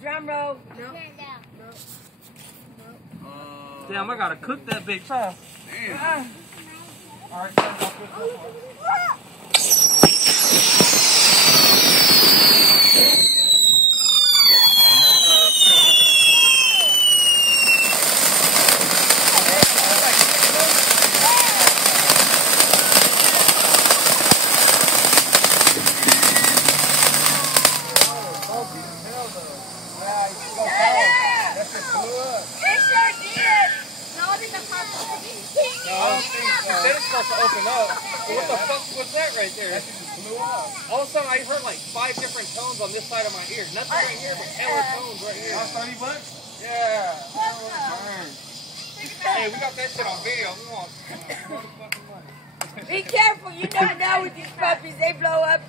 Drum roll. No. Damn, I gotta cook that bitch, huh? Damn. Alright, so supposed to open up. What the fuck was that right there? That just blew up. All of a sudden I heard like 5 different tones on this side of my ear. Nothing right here, but killer tones right here. That's $30? Yeah. Hey, we got that shit on video. We want motherfucking money. Be careful, you never know with these puppies, they blow up.